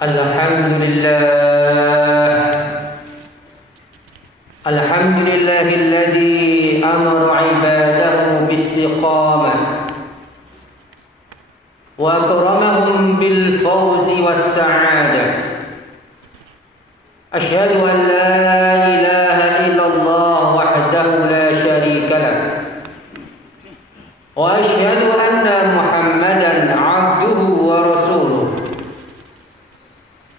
Alhamdulillahilladzi amara ibadahu bis-iqamah wa akramahum bil fawzi was-sa'adah. Asyhadu an la ilaha illallah wahdahu la syarika lah wa asyhadu anna Muhammadan 'abduhu wa rasuluh.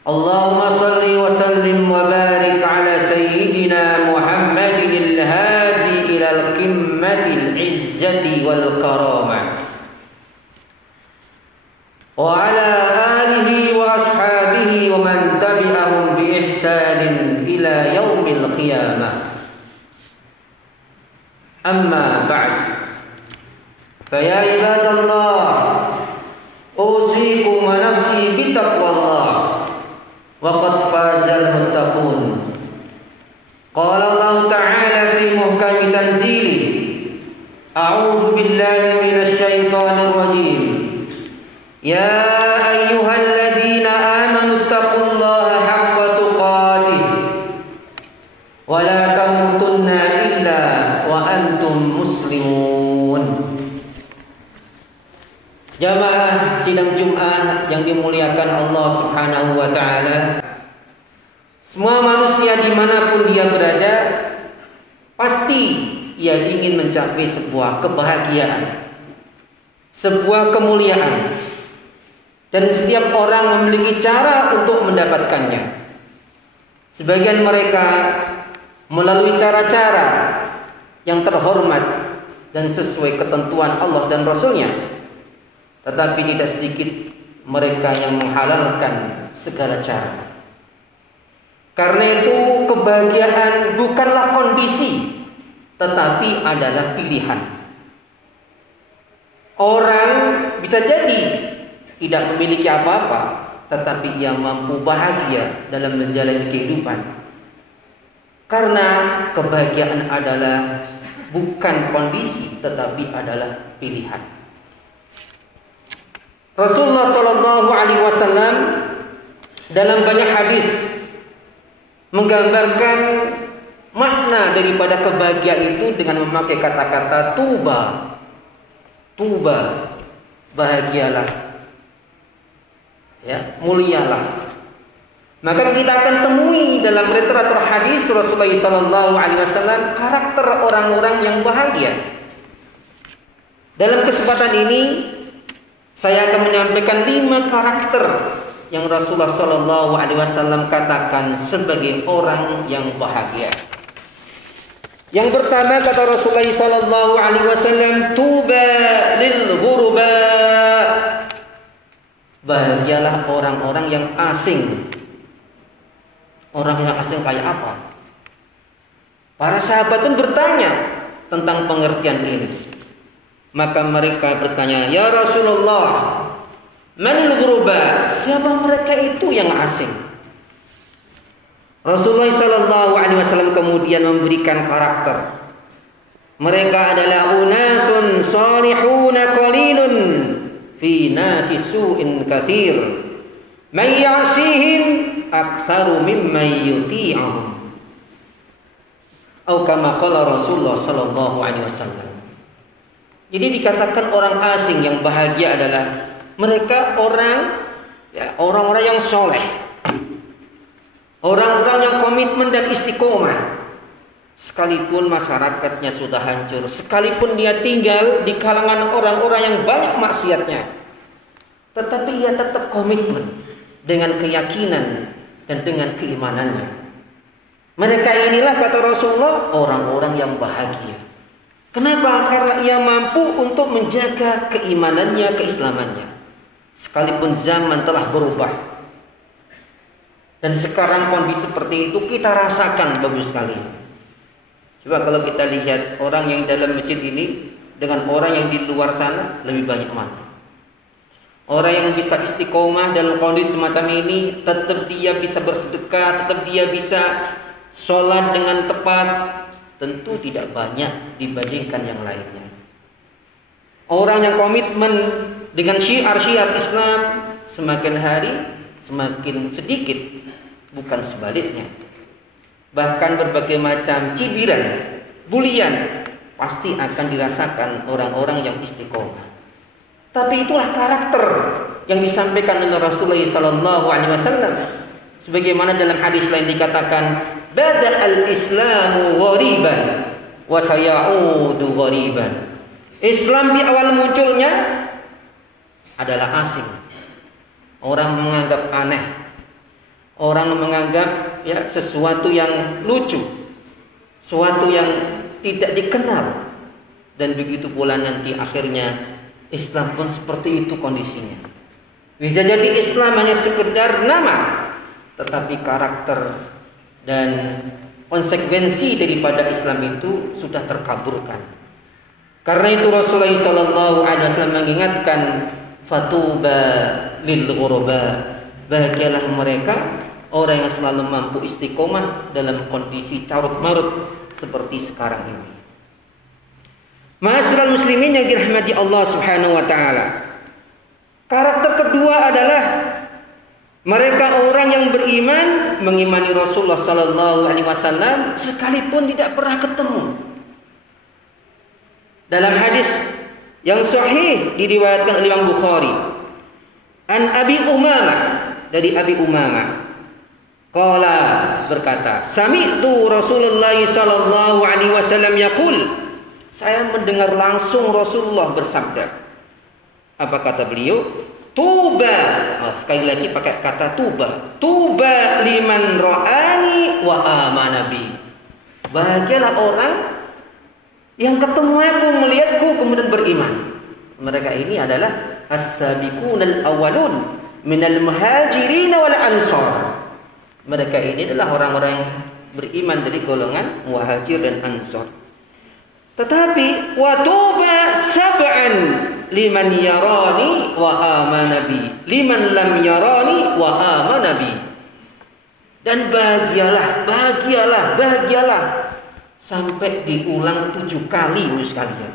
Allahumma salli wa sallim wa barik ala sayyidina Muhammadin al-hadi ila al-qimmatil izzati wal karamah wa ala alihi wa ashabihi wa man tabi'ahum bi ihsanin ila yaumil qiyamah. Amma ba'd, fa ya ibadallah, usikum wa nafsi bi taqwallah wa qad fazal muttaqun. Qala Allah Ta'ala fi muhkami tanzili, a'udzu billahi minasy syaithanir rajim. Ya ayyuhalladzina amanu taqullaha haqqa tuqatih wa la tamutunna illa wa antum muslimun. Jamaah sidang Jumat yang dimuliakan Allah Subhanahu wa Ta'ala, semua manusia dimanapun dia berada, pasti ia ingin mencapai sebuah kebahagiaan, sebuah kemuliaan, dan setiap orang memiliki cara untuk mendapatkannya. Sebagian mereka melalui cara-cara yang terhormat dan sesuai ketentuan Allah dan Rasulnya, tetapi tidak sedikit mereka yang menghalalkan segala cara. Karena itu kebahagiaan bukanlah kondisi, tetapi adalah pilihan. Orang bisa jadi tidak memiliki apa-apa, tetapi ia mampu bahagia dalam menjalani kehidupan. Karena kebahagiaan adalah bukan kondisi, tetapi adalah pilihan. Rasulullah Shallallahu Alaihi Wasallam dalam banyak hadis menggambarkan makna daripada kebahagiaan itu dengan memakai kata-kata tuba, tuba, bahagialah, ya, mulialah. Maka kita akan temui dalam literatur hadis Rasulullah Shallallahu Alaihi Wasallam karakter orang-orang yang bahagia. Dalam kesempatan ini saya akan menyampaikan 5 karakter yang Rasulullah Shallallahu Alaihi Wasallam katakan sebagai orang yang bahagia. Yang pertama kata Rasulullah Shallallahu Alaihi Wasallam, tuba lil ghurba. Bahagialah orang-orang yang asing. Orang yang asing kayak apa? Para sahabat pun bertanya tentang pengertian ini. Maka mereka bertanya, ya Rasulullah, manil ghurba? Siapa mereka itu yang asing? Rasulullah Shallallahu Alaihi Wasallam kemudian memberikan karakter. Mereka adalah unasun salihuna qalilun fi nasi su'in katsir, may ya'sihim aktsaru mimman yuti'uhum. Atau kama qala Rasulullah Shallallahu Alaihi Wasallam. Jadi dikatakan orang asing yang bahagia adalah mereka orang-orang yang soleh, orang-orang yang komitmen dan istiqomah. Sekalipun masyarakatnya sudah hancur, sekalipun dia tinggal di kalangan orang-orang yang banyak maksiatnya, tetapi ia tetap komitmen dengan keyakinan dan dengan keimanannya. Mereka inilah kata Rasulullah orang-orang yang bahagia. Kenapa? Karena ia mampu untuk menjaga keimanannya, keislamannya. Sekalipun zaman telah berubah. Dan sekarang kondisi seperti itu kita rasakan Bapak sekalian. Coba kalau kita lihat orang yang dalam masjid ini dengan orang yang di luar sana, lebih banyak mana? Orang yang bisa istiqomah dalam kondisi semacam ini, tetap dia bisa bersedekah, tetap dia bisa sholat dengan tepat, tentu tidak banyak dibandingkan yang lainnya. Orang yang komitmen dengan syiar-syiar Islam semakin hari semakin sedikit, bukan sebaliknya. Bahkan berbagai macam cibiran, bulian pasti akan dirasakan orang-orang yang istiqomah. Tapi itulah karakter yang disampaikan oleh Rasulullah SAW. Sebagaimana dalam hadis lain dikatakan, "Bada'al Islamu ghariban wa sayaudu ghariban." Islam di awal munculnya adalah asing. Orang menganggap aneh. Orang menganggap sesuatu yang lucu, sesuatu yang tidak dikenal. Dan begitu pula nanti akhirnya Islam pun seperti itu kondisinya. Bisa jadi Islam hanya sekedar nama, tetapi karakter dan konsekuensi daripada Islam itu sudah terkaburkan. Karena itu Rasulullah SAW mengingatkan, fatuba lil ghuraba, bahagialah mereka orang yang selalu mampu istiqomah dalam kondisi carut marut seperti sekarang ini. Ma'asyiral muslimin yang dirahmati Allah Subhanahu wa taala. Karakter kedua adalah mereka orang yang beriman, mengimani Rasulullah sallallahu alaihi wasallam sekalipun tidak pernah ketemu. Dalam hadis yang sahih diriwayatkan oleh Imam Bukhari, an Abi Umamah, dari Abi Umamah, qala, berkata, sami'tu Rasulullah sallallahu alaihi wasallam yaqul, saya mendengar langsung Rasulullah bersabda. Apa kata beliau? Tuba, sekali lagi pakai kata tuba. Tuba liman ra'ani wa amana bi. Bahagialah orang yang ketemu aku, melihatku, kemudian beriman. Mereka ini adalah as-sabiqunal awwalun minal muhajirin wal ansar. Mereka ini adalah orang-orang yang beriman dari golongan muhajir dan ansar. Tetapi wa tuba sab'an liman yarani wa amana bi, liman lam yarani wa amana bi. Dan bahagialah sampai diulang 7 kali sekalian.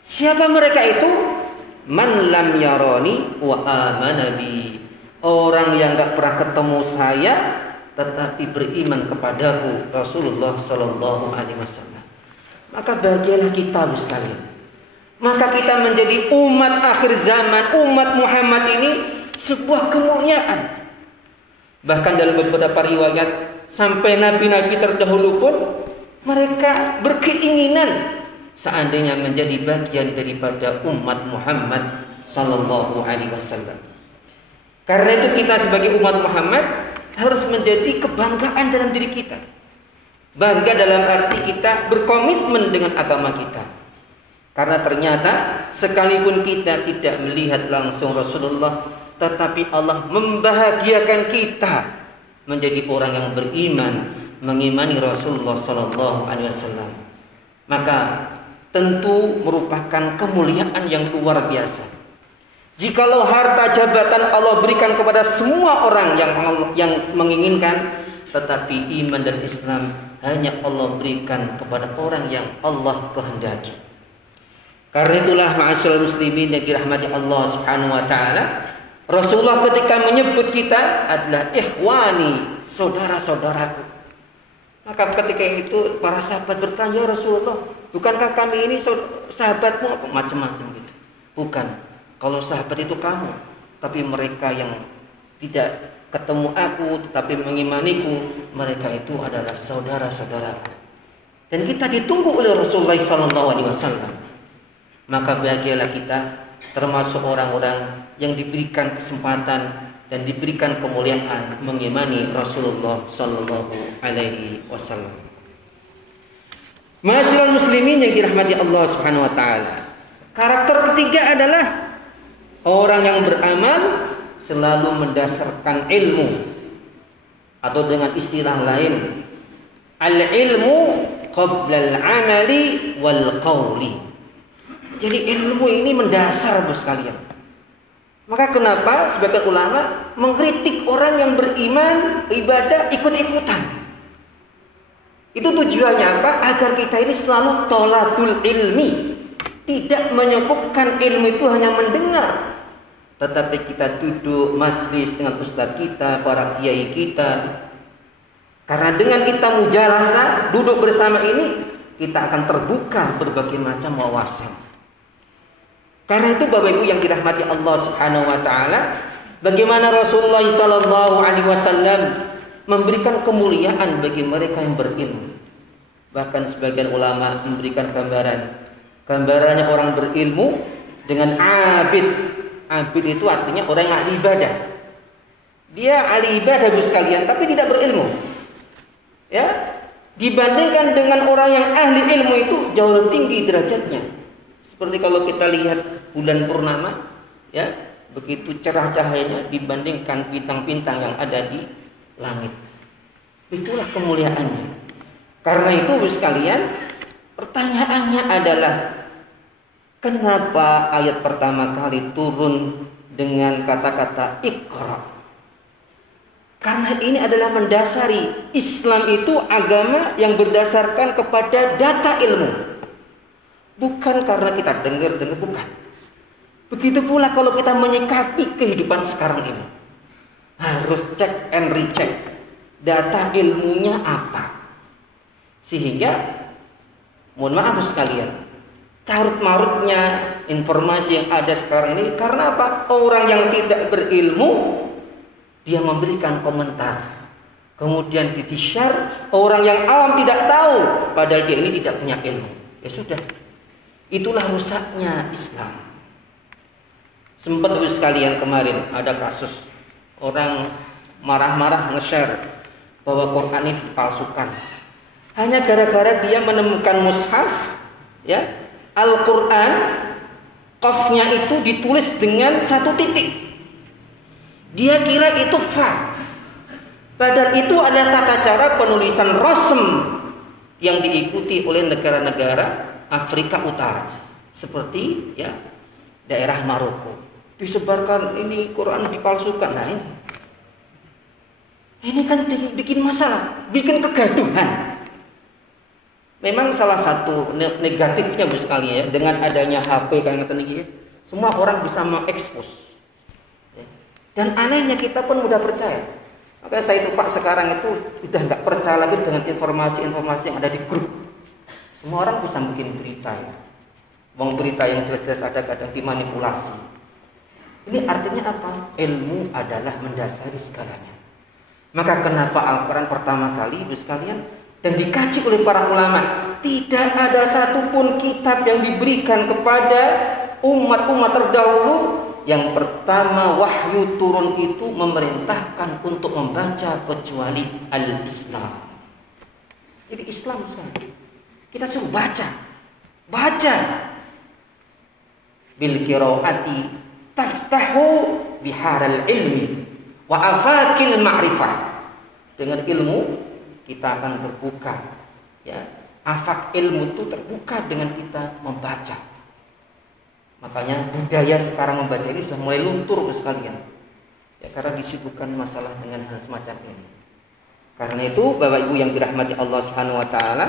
Siapa mereka itu? Man lam yarani wa amana bi, orang yang enggak pernah ketemu saya tetapi beriman kepadaku, Rasulullah sallallahu alaihi wasallam. Maka bahagialah kita sekalian. Maka kita menjadi umat akhir zaman, umat Muhammad ini sebuah kemuliaan. Bahkan dalam beberapa riwayat sampai nabi-nabi terdahulu pun mereka berkeinginan seandainya menjadi bagian daripada umat Muhammad sallallahu alaihi wasallam. Karena itu kita sebagai umat Muhammad harus menjadi kebanggaan dalam diri kita. Bangga dalam arti kita berkomitmen dengan agama kita. Karena ternyata sekalipun kita tidak melihat langsung Rasulullah, tetapi Allah membahagiakan kita menjadi orang yang beriman, mengimani Rasulullah sallallahu alaihi wasallam. Maka tentu merupakan kemuliaan yang luar biasa. Jikalau harta jabatan Allah berikan kepada semua orang yang menginginkan, tetapi iman dan Islam hanya Allah berikan kepada orang yang Allah kehendaki. Karena itulah ma'asyiral muslimin yang dirahmati Allah Subhanahu wa taala, Rasulullah ketika menyebut kita adalah ikhwani, saudara-saudaraku. Maka ketika itu para sahabat bertanya, ya Rasulullah, bukankah kami ini sahabatmu? Macam-macam gitu. Bukan. Kalau sahabat itu kamu, tapi mereka yang tidak ketemu aku tetapi mengimaniku, mereka itu adalah saudara-saudaraku. Dan kita ditunggu oleh Rasulullah SAW. Maka bahagialah kita termasuk orang-orang yang diberikan kesempatan dan diberikan kemuliaan mengimani Rasulullah sallallahu alaihi wasallam. Ma'asyiral muslimin yang dirahmati Allah Subhanahu wa taala. Karakter ketiga adalah orang yang beramal selalu mendasarkan ilmu, atau dengan istilah lain, al-ilmu qabla al-amali wal qawli. Jadi ilmu ini mendasar bos sekalian. Maka kenapa sebagian ulama mengkritik orang yang beriman, ibadah ikut-ikutan? Itu tujuannya apa? Agar kita ini selalu tolabul ilmi, tidak menyukupkan ilmu itu hanya mendengar, tetapi kita duduk majlis dengan ustadz kita, para kiai kita. Karena dengan kita mujalasah, duduk bersama ini, kita akan terbuka berbagai macam wawasan. Karena itu Bapak Ibu yang dirahmati Allah Subhanahu wa taala, bagaimana Rasulullah sallallahu alaihi wasallam memberikan kemuliaan bagi mereka yang berilmu. Bahkan sebagian ulama memberikan gambarannya orang berilmu dengan abid. Abid itu artinya orang yang ahli ibadah. Dia ahli ibadah Ibu sekalian, tapi tidak berilmu. Ya, dibandingkan dengan orang yang ahli ilmu itu jauh lebih tinggi derajatnya. Seperti kalau kita lihat bulan purnama, ya, begitu cerah cahayanya dibandingkan bintang-bintang yang ada di langit. Itulah kemuliaannya. Karena itu Ibu sekalian, pertanyaannya adalah kenapa ayat pertama kali turun dengan kata-kata Iqra? Karena ini adalah mendasari Islam itu agama yang berdasarkan kepada data ilmu. Bukan karena kita dengar, bukan. Begitu pula kalau kita menyikapi kehidupan sekarang ini. Harus cek and recheck. Data ilmunya apa? Sehingga, mohon maaf sekalian, carut-marutnya informasi yang ada sekarang ini karena apa? Orang yang tidak berilmu dia memberikan komentar, kemudian di-share, orang yang awam tidak tahu, padahal dia ini tidak punya ilmu. Ya sudah, itulah rusaknya Islam. Sempat Ibu sekalian kemarin ada kasus orang marah-marah nge-share bahwa Quran ini dipalsukan. Hanya gara-gara dia menemukan mushaf, ya, Al-Quran, qafnya itu ditulis dengan satu titik. Dia kira itu fa. Padahal itu adalah tata cara penulisan rasm yang diikuti oleh negara-negara Afrika Utara, seperti ya daerah Maroko. Disebarkan ini Quran dipalsukan. Nah ini kan bikin masalah, bikin kegaduhan. Memang salah satu negatifnya Bu sekalian ya, dengan adanya HP kayak ngeten semua orang bisa mengekspos. Dan anehnya kita pun mudah percaya. Makanya saya itu Pak sekarang itu sudah nggak percaya lagi dengan informasi-informasi yang ada di grup. Semua orang bisa bikin berita ya. Wong berita yang jelas-jelas ada kadang dimanipulasi. Ini artinya apa? Ilmu adalah mendasari segalanya. Maka kenapa Al-Quran pertama kali Ibu sekalian dan dikaji oleh para ulama, tidak ada satupun kitab yang diberikan kepada umat-umat terdahulu yang pertama wahyu turun itu memerintahkan untuk membaca kecuali Al-Islam. Jadi Islam sekali. Kita suruh baca. Bil qiraati taftahu biharal ilmi wa afakil ma'rifah. Dengan ilmu kita akan terbuka, ya. Afak ilmu itu terbuka dengan kita membaca. Makanya budaya sekarang membaca ini sudah mulai luntur sekalian. Ya, karena disibukkan masalah dengan hal semacam ini. Karena itu Bapak Ibu yang dirahmati Allah Subhanahu wa taala,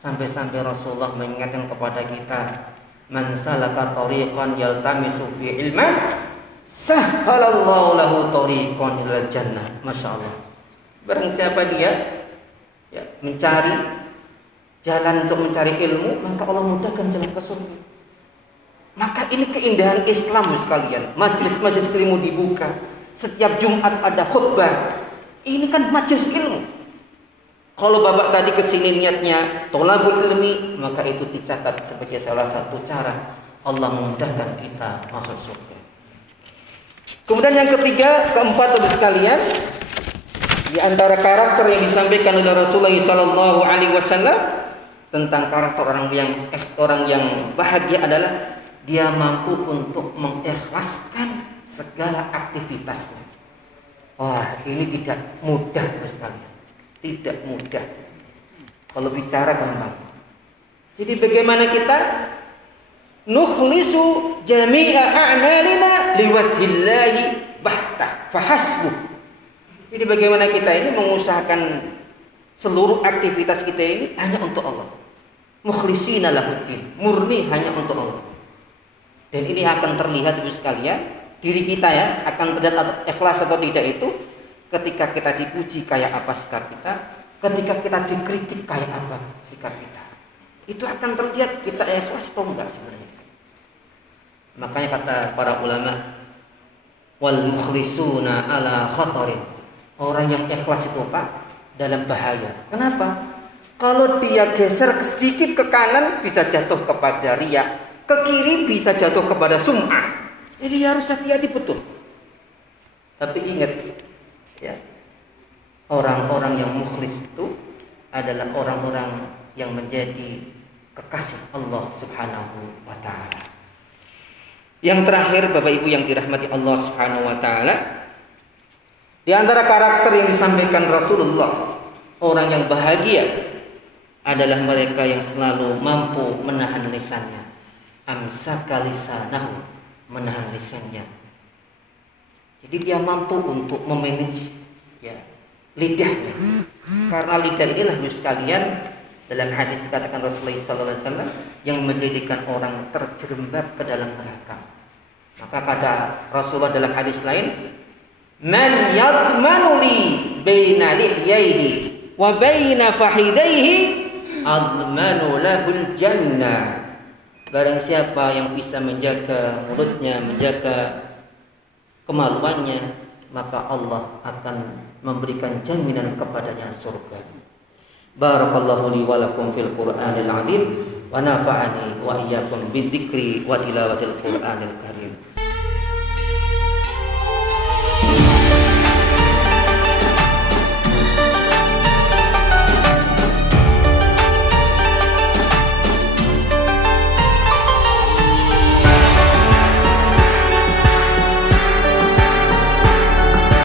sampai-sampai Rasulullah mengingatkan kepada kita, "Man salaka tariqan yaltamisu fi ilman, sahhalallahu lahu tariqan ilal jannah." Masyaallah. Barang siapa dia ya, mencari jalan untuk mencari ilmu, maka Allah mudahkan jalan ke surga. Maka ini keindahan Islam sekalian. Majelis-majelis ilmu dibuka. Setiap Jumat ada khutbah. Ini kan majelis ilmu. Kalau Bapak tadi kesini niatnya tolabul ilmi, maka itu dicatat sebagai salah satu cara Allah memudahkan kita masuk surga. Kemudian yang ketiga, keempat Bapak sekalian, di antara karakter yang disampaikan oleh Rasulullah SAW tentang karakter orang yang bahagia adalah dia mampu untuk mengikhlaskan segala aktivitasnya. Wah, ini tidak mudah sekali. Tidak mudah. Kalau bicara gampang. Jadi bagaimana kita nukhlisu jami'a a'malina liwajhillahi bahtah fahasbuh. Jadi bagaimana kita ini mengusahakan seluruh aktivitas kita ini hanya untuk Allah. Mukhlisina lahuddin, murni hanya untuk Allah. Dan ini akan terlihat Ibu sekalian diri kita ya, akan terlihat ikhlas atau tidak itu ketika kita dipuji kayak apa sikap kita, ketika kita dikritik kayak apa sikap kita. Itu akan terlihat kita ikhlas atau enggak sebenarnya. Makanya kata para ulama, wal mukhlisuna ala khatarin. Orang yang ikhlas itu Pak dalam bahaya. Kenapa? Kalau dia geser sedikit ke kanan bisa jatuh kepada riya, ke kiri bisa jatuh kepada sum'ah. Jadi harus hati-hati betul. Tapi ingat ya, orang-orang yang mukhlis itu adalah orang-orang yang menjadi kekasih Allah Subhanahu wa taala. Yang terakhir Bapak Ibu yang dirahmati Allah Subhanahu wa taala, di antara karakter yang disampaikan Rasulullah, orang yang bahagia adalah mereka yang selalu mampu menahan lisannya. Amsaka lisanahu, menahan lisannya. Jadi dia mampu untuk memanage ya lidahnya. Karena lidah inilah sekalian dalam hadis dikatakan Rasulullah sallallahu alaihi wasallam yang menjadikan orang terjerembab ke dalam neraka. Maka kata Rasulullah dalam hadis lain, "Man yadmanu li baina lihyaihi wa baina fahidaihi admanu lahul jannah." Barang siapa yang bisa menjaga mulutnya, menjaga kemaluannya, maka Allah akan memberikan jaminan kepadanya surga. Barakallahu li wa lakum fil Qur'anil 'azim wa nafa'ani wa iyyakum bidzikri wa tilawatil Qur'anil karim.